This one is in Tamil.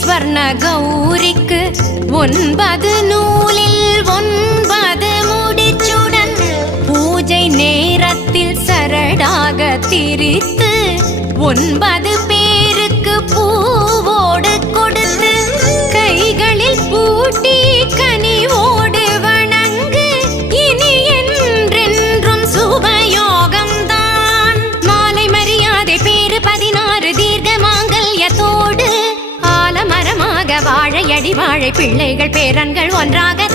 ஸ்வர்ண கௌரிக்கு 9 நூலில் 9 முடிச்சுடன் பூஜை நேரத்தில் சரடாக திரித்து 9 பேருக்கு பூவோடு கொடுத்து கைகளில் பூட்டி கனிவோடு வணங்கு. இனி என்றென்றும் சுபயோகம்தான். மாலை மரியாதை பேரு 16 தீர்க்க மாங்கல்யத்தோடு ஆலமரமாக வாழையடி வாழை பிள்ளைகள் பேரன்கள் ஒன்றாக